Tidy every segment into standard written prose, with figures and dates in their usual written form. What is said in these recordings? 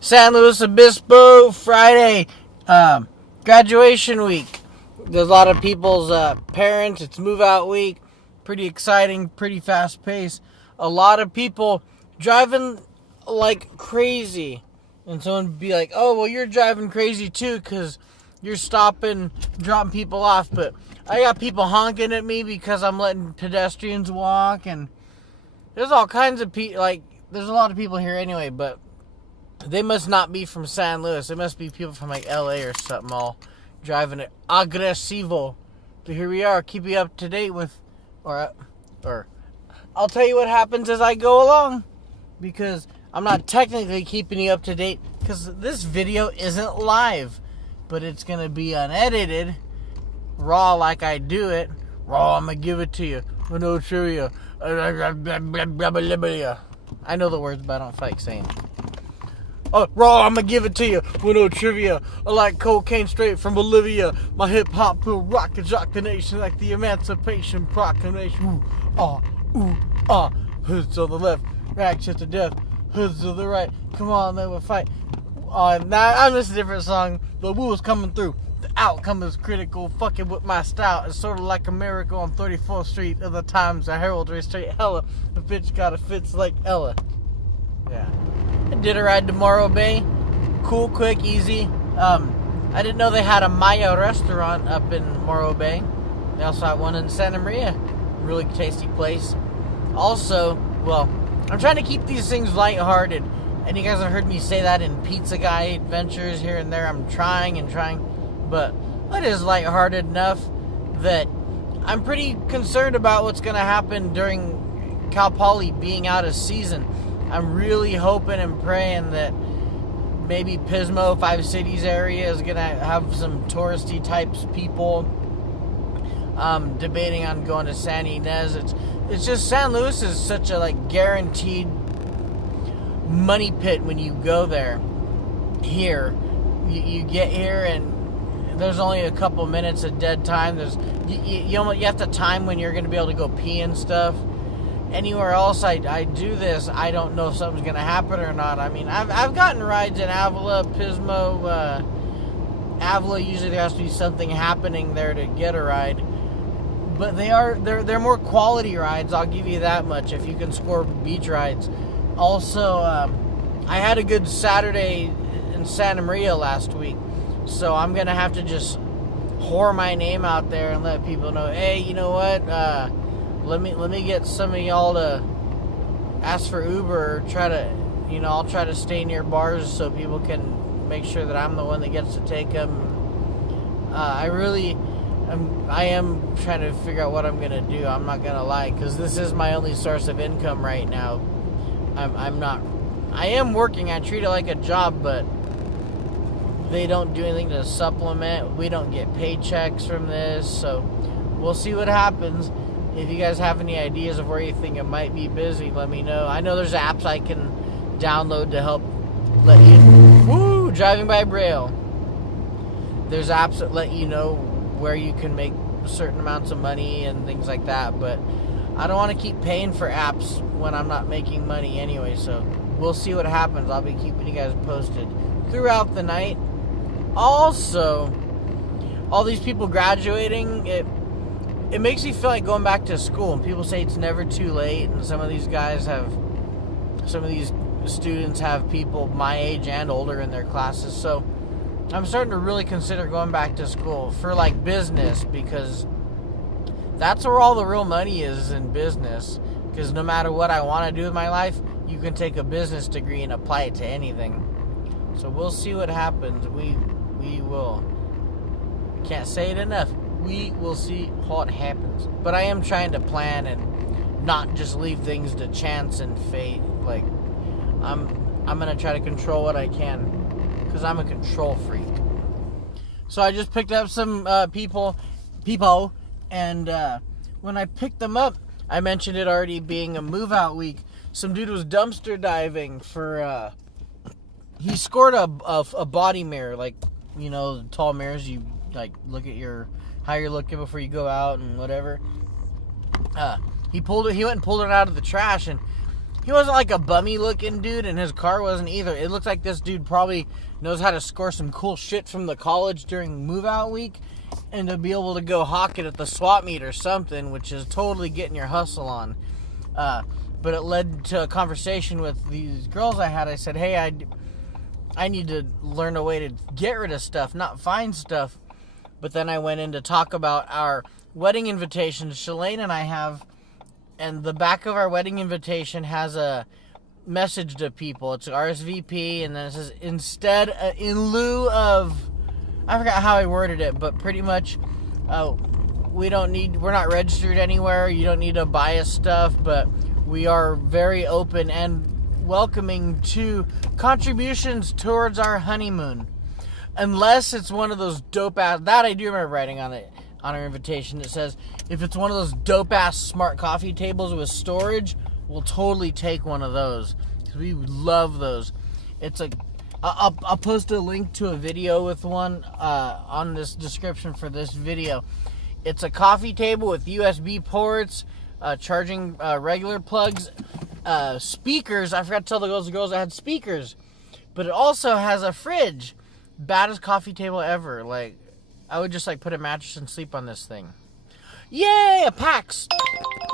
San Luis Obispo, Friday, graduation week. There's a lot of people's parents. It's move out week. Pretty exciting, pretty fast paced. A lot of people driving like crazy. And someone would be like, oh, well, you're driving crazy too because you're stopping, dropping people off. But I got people honking at me because I'm letting pedestrians walk. And there's all kinds of people. Like, there's a lot of people here anyway, but they must not be from San Luis. It must be people from like LA or something all driving it agresivo. But here we are, keeping you up to date with, or I'll tell you what happens as I go along, because I'm not technically keeping you up to date because this video isn't live, but it's going to be unedited, raw like I do it. Raw, I'm going to give it to you. No trivia. I know the words, but I don't feel like saying it. Raw, I'm gonna give it to you with no trivia. I like cocaine straight from Bolivia. My hip-hop will rock and shock the nation like the Emancipation Proclamation. Hoods on the left, rags to death. Hoods to the right, come on, then we'll fight. Now, this is a different song. The wool's coming through. The outcome is critical. Fucking with my style. It's sort of like a miracle on 34th Street. Other times, a heraldry straight hella. The bitch got a fits like Ella. Yeah. I did a ride to Morro Bay. Cool, quick, easy. I didn't know they had a Maya restaurant up in Morro Bay. They also had one in Santa Maria. Really tasty place. Also, well, I'm trying to keep these things lighthearted. And you guys have heard me say that in Pizza Guy Adventures here and there. I'm trying. But it is lighthearted enough that I'm pretty concerned about what's going to happen during Cal Poly being out of season. I'm really hoping and praying that maybe Pismo, Five Cities area is going to have some touristy types people debating on going to San Ynez. It's just San Luis is such a guaranteed money pit when you go there. Here, you get here and there's only a couple minutes of dead time. You have to time when you're going to be able to go pee and stuff. Anywhere else I do this, I don't know if something's going to happen or not. I mean, I've gotten rides in Avila, Pismo. Avila, usually there has to be something happening there to get a ride. But they're more quality rides, I'll give you that much, if you can score beach rides. Also, I had a good Saturday in Santa Maria last week. So I'm going to have to just whore my name out there and let people know, hey, you know what, let me get some of y'all to ask for Uber, or I'll try to stay near bars so people can make sure that I'm the one that gets to take them. I am trying to figure out what I'm going to do. I'm not going to lie, because this is my only source of income right now. I am working. I treat it like a job, but they don't do anything to supplement. We don't get paychecks from this, so we'll see what happens. If you guys have any ideas of where you think it might be busy, let me know. I know there's apps I can download to help let you... Driving by Braille. There's apps that let you know where you can make certain amounts of money and things like that, but I don't want to keep paying for apps when I'm not making money anyway, so we'll see what happens. I'll be keeping you guys posted throughout the night. Also, all these people graduating, it makes me feel like going back to school, and people say it's never too late, and some of these students have people my age and older in their classes, so I'm starting to really consider going back to school for business, because that's where all the real money is, in business, because no matter what I want to do with my life, you can take a business degree and apply it to anything. So we'll see what happens. We will. Can't say it enough. We will see what happens. But I am trying to plan and not just leave things to chance and fate. I'm going to try to control what I can, because I'm a control freak. So I just picked up some people, and when I picked them up, I mentioned it already being a move-out week. Some dude was dumpster diving for, he scored a body mirror, the tall mirrors you like look at how you're looking before you go out and whatever. He went and pulled it out of the trash, and he wasn't like a bummy looking dude, and his car wasn't either. It looked like this dude probably knows how to score some cool shit from the college during move out week, and to be able to go hawk it at the swap meet or something, which is totally getting your hustle on. But it led to a conversation with these girls I had. I said, hey, I need to learn a way to get rid of stuff, not find stuff. But then I went in to talk about our wedding invitations Shalane and I have, and the back of our wedding invitation has a message to people. It's RSVP, and then it says in lieu of, I forgot how I worded it, but pretty much, we're not registered anywhere. You don't need to buy us stuff, but we are very open and welcoming to contributions towards our honeymoon. Unless it's one of those dope ass, that I do remember writing on our invitation. It says, if it's one of those dope ass smart coffee tables with storage, we'll totally take one of those. Because we love those. It's like, I'll post a link to a video with one on this description for this video. It's a coffee table with USB ports, charging regular plugs, speakers. I forgot to tell the girls I had speakers. But it also has a fridge. Baddest coffee table ever. Like, I would just like put a mattress and sleep on this thing. Yay, a PAX.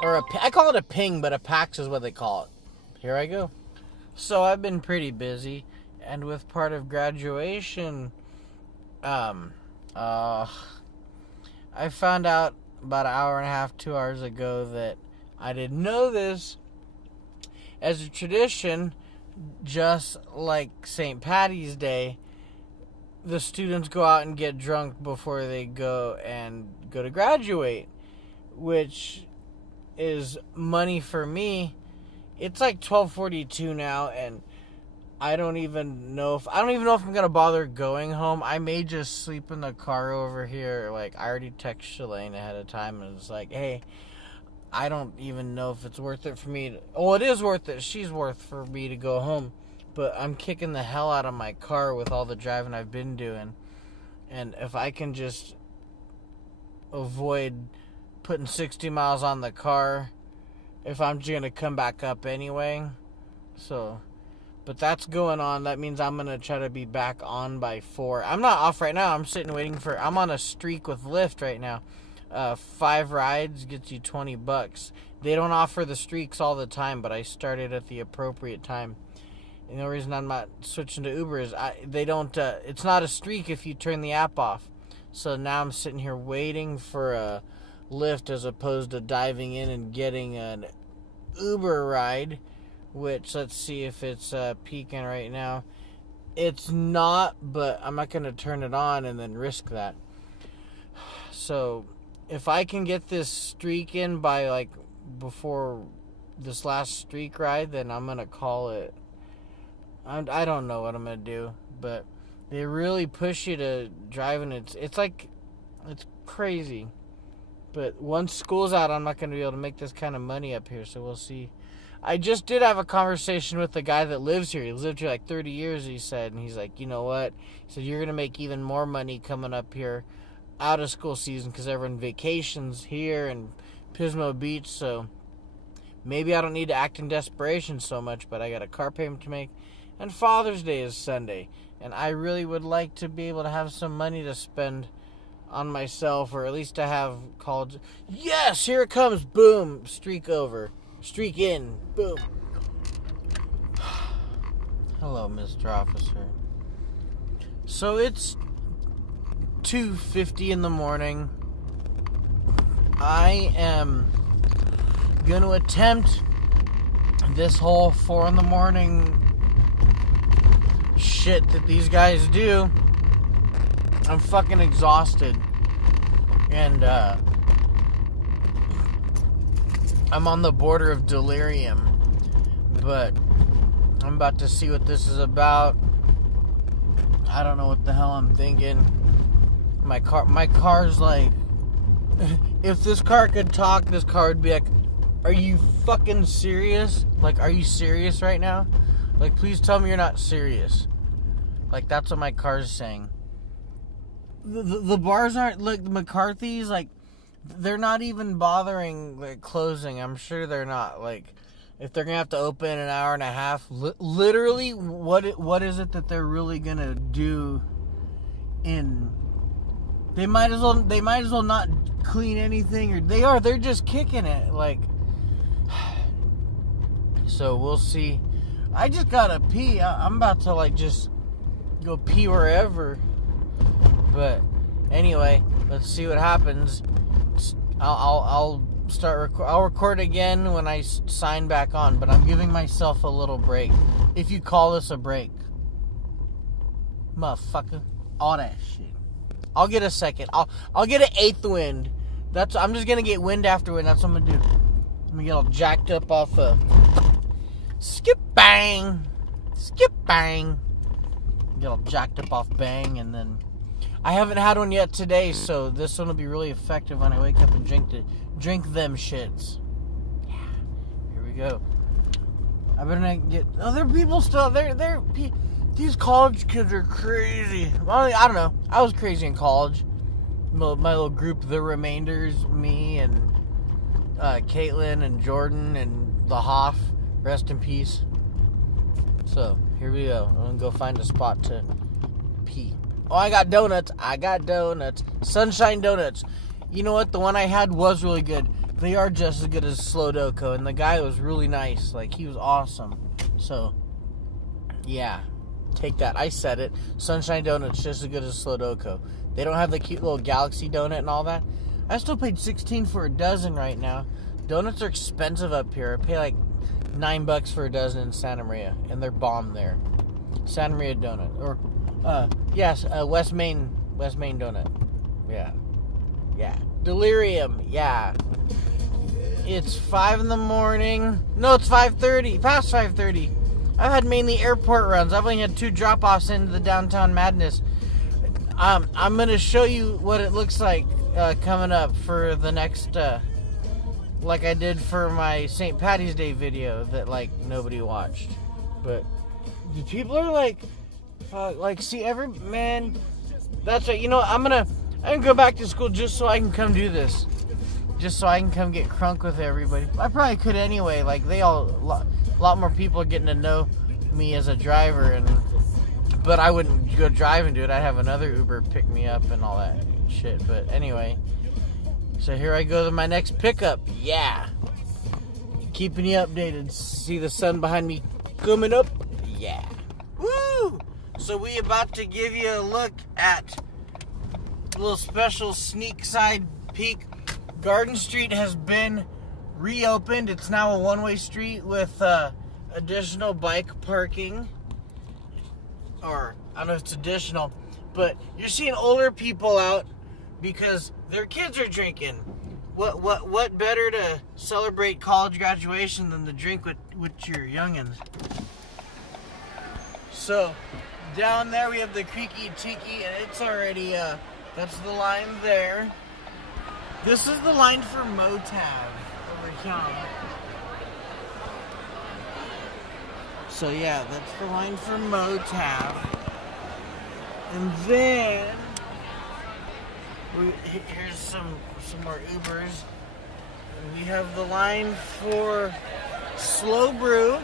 I call it a ping, but a PAX is what they call it. Here I go. So I've been pretty busy, and with part of graduation, I found out about an hour and a half, 2 hours ago that I didn't know this. As a tradition, just like St. Patty's Day, the students go out and get drunk before they go to graduate, which is money for me. It's like 12:42 now, and I don't even know if I'm gonna bother going home. I may just sleep in the car over here. Like, I already texted Shalane ahead of time, and it's like, hey, I don't even know if it's worth it for me it is worth it. She's worth for me to go home. But I'm kicking the hell out of my car with all the driving I've been doing. And if I can just avoid putting 60 miles on the car, if I'm just going to come back up anyway. But that's going on. That means I'm going to try to be back on by 4. I'm not off right now. I'm sitting waiting I'm on a streak with Lyft right now. 5 rides gets you $20. They don't offer the streaks all the time, but I started at the appropriate time. And the reason I'm not switching to Uber is it's not a streak if you turn the app off. So now I'm sitting here waiting for a Lyft as opposed to diving in and getting an Uber ride, which, let's see if it's peaking right now. It's not, but I'm not going to turn it on and then risk that. So if I can get this streak in by like before this last streak ride, then I'm going to call it. I don't know what I'm going to do, but they really push you to drive, and it's crazy. But once school's out, I'm not going to be able to make this kind of money up here, so we'll see. I just did have a conversation with the guy that lives here. He's lived here like 30 years, he said, and he's like, you know what? He said, you're going to make even more money coming up here out of school season because everyone vacations here in Pismo Beach, so maybe I don't need to act in desperation so much, but I got a car payment to make. And Father's Day is Sunday. And I really would like to be able to have some money to spend on myself, or at least to have college. Yes, here it comes. Boom. Streak over. Streak in. Boom. Hello, Mr. Officer. So it's 2:50 in the morning. I am going to attempt this whole 4 in the morning shit that these guys do. I'm fucking exhausted, and I'm on the border of delirium, but I'm about to see what this is about. I don't know what the hell I'm thinking. My car's like, if this car could talk, this car would be like, are you fucking serious? Like, are you serious right now? Like, please tell me you're not serious. Like, that's what my car's saying. the bars aren't like the McCarthy's. Like, they're not even bothering like closing. I'm sure they're not. Like, if they're gonna have to open an hour and a half, literally, what is it that they're really gonna do? They might as well not clean anything, or they're just kicking it. Like, so we'll see. I just gotta pee. I'm about to like just go pee wherever. But anyway, let's see what happens. I'll start. I'll record again when I sign back on. But I'm giving myself a little break. If you call this a break, motherfucker, all that shit. I'll get a second. I'll get an eighth wind. I'm just gonna get wind after wind. That's what I'm gonna do. I'm gonna get all jacked up off skip bang, get all jacked up off bang, and then I haven't had one yet today, so this one will be really effective when I wake up and drink them shits. Yeah, here we go. I better not get other people still. These college kids are crazy. Well, I don't know. I was crazy in college. My little group, the Remainders, me and Caitlin and Jordan and the Hoff. Rest in peace. So, here we go. I'm going to go find a spot to pee. Oh, I got donuts. Sunshine donuts. You know what? The one I had was really good. They are just as good as Slow Doco. And the guy was really nice. Like, he was awesome. So, yeah. Take that. I said it. Sunshine donuts just as good as Slow Doco. They don't have the cute little galaxy donut and all that. I still paid $16 for a dozen right now. Donuts are expensive up here. I pay like $9 for a dozen in Santa Maria, and they're bomb there. Santa Maria donut, or West Main donut. Yeah. Delirium. Yeah. It's 5 in the morning. No, it's 5:30. Past 5:30. I've had mainly airport runs. I've only had 2 drop-offs into the downtown madness. I'm gonna show you what it looks like coming up for the next. Like I did for my St. Patty's Day video that like nobody watched, but the people are like see every man. That's right. You know, I'm gonna go back to school just so I can come do this, just so I can come get crunk with everybody. I probably could anyway. Like a lot more people are getting to know me as a driver, but I wouldn't go drive and do it. I'd have another Uber pick me up and all that shit. But anyway. So here I go to my next pickup. Yeah. Keeping you updated. See the sun behind me coming up? Yeah. Woo! So we about to give you a look at a little special sneak side peek. Garden Street has been reopened. It's now a one-way street with additional bike parking. Or, I don't know if it's additional. But you're seeing older people out because their kids are drinking. What better to celebrate college graduation than to drink with your youngins? So, down there we have the Creaky Tiki, and it's already, that's the line there. This is the line for Motab over here. So yeah, that's the line for Motab. And then here's some more Ubers. And we have the line for Slow Brew.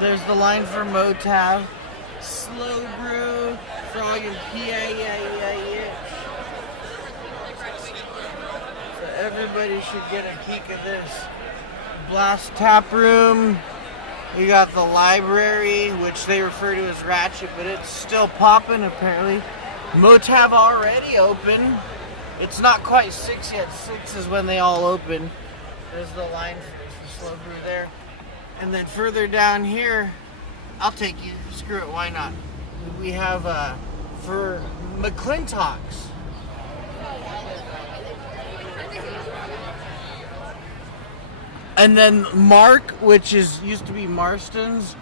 There's the line for Motab. Slow Brew for all your yeah. So everybody should get a peek of this. Blast Tap Room. We got the library, which they refer to as Ratchet, but it's still popping apparently. Motab already open. It's not quite 6 yet. 6 is when they all open. There's the line for Slow Brew there. And then further down here, I'll take you. Screw it, why not? We have for McClintock's. And then Mark, which used to be Marston's.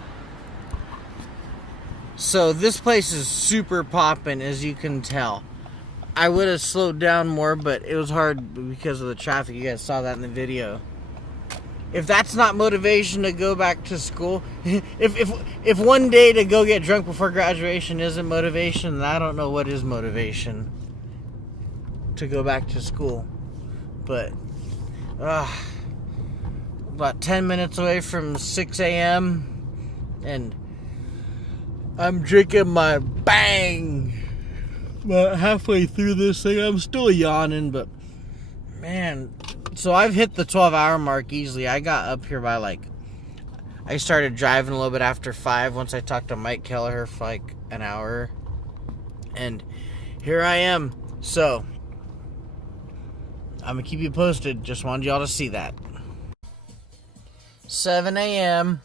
So this place is super poppin', as you can tell. I would have slowed down more, but it was hard because of the traffic. You guys saw that in the video. if that's not motivation to go back to school, if one day to go get drunk before graduation isn't motivation, then I don't know what is motivation to go back to school. But about 10 minutes away from 6 a.m. and I'm drinking my Bang. But halfway through this thing, I'm still yawning, but man, so I've hit the 12-hour mark easily. I got up here by I started driving a little bit after 5 once I talked to Mike Kelleher for an hour. And here I am. So, I'm going to keep you posted. Just wanted y'all to see that. 7 a.m.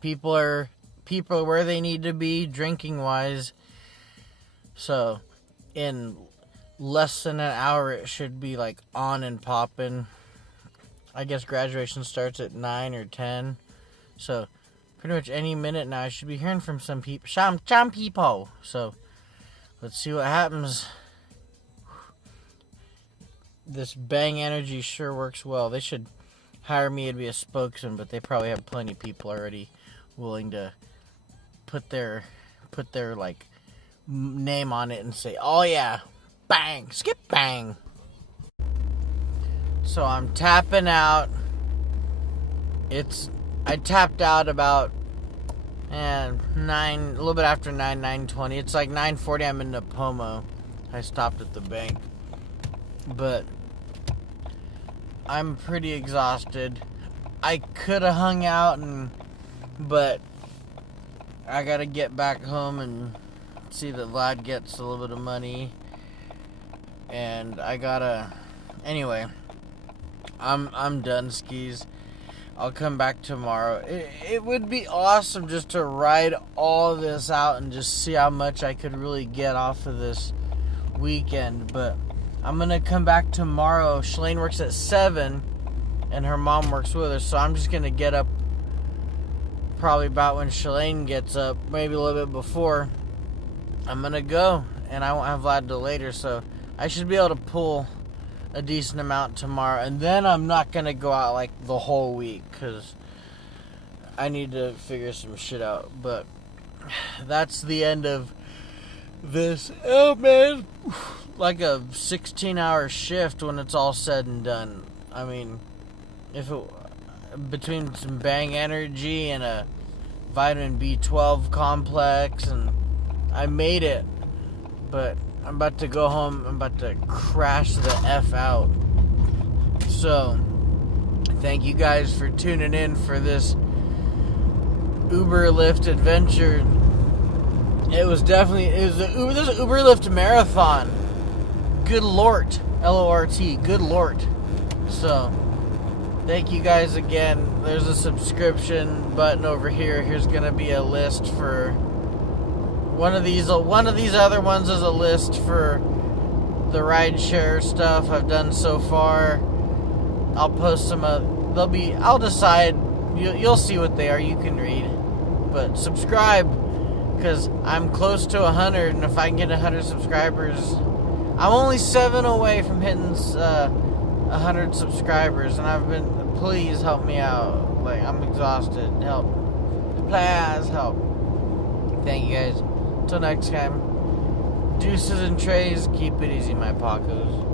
People are where they need to be drinking-wise. So, in less than an hour, it should be on and popping. I guess graduation starts at 9 or 10. So, pretty much any minute now, I should be hearing from some people. Some people. So, let's see what happens. This Bang Energy sure works well. They should hire me to be a spokesman, but they probably have plenty of people already willing to put their name on it and say, oh yeah, bang, skip bang. So I'm tapping out. I tapped out about 9, a little bit after 9:20. It's 9:40. I'm in Napomo. I stopped at the bank, but I'm pretty exhausted. I could have hung out but I gotta get back home and see that Vlad gets a little bit of money, and I gotta. Anyway, I'm done skis. I'll come back tomorrow. It would be awesome just to ride all this out and just see how much I could really get off of this weekend. But I'm gonna come back tomorrow. Shalane works at 7, and her mom works with her, so I'm just gonna get up probably about when Shalane gets up, maybe a little bit before. I'm gonna go, and I won't have Vlad till later, so I should be able to pull a decent amount tomorrow, and then I'm not gonna go out the whole week because I need to figure some shit out. But that's the end of this. Oh man, like a 16-hour shift when it's all said and done. I mean, between some Bang Energy and a vitamin B12 complex, and I made it, but I'm about to go home. I'm about to crash the F out. So, thank you guys for tuning in for this UberLyft adventure. This is an UberLyft marathon. Good Lord. L-O-R-T. Good Lord. So, thank you guys again. There's a subscription button over here. Here's going to be a list for one of these other ones is a list for the rideshare stuff I've done so far. I'll post some. I'll decide. You'll see what they are. You can read, but subscribe because I'm close to 100, and if I can get 100 subscribers, I'm only 7 away from hitting 100 subscribers, and please help me out. I'm exhausted. Help, please help. Thank you guys. Till next time, deuces and trays, keep it easy, my Pacos.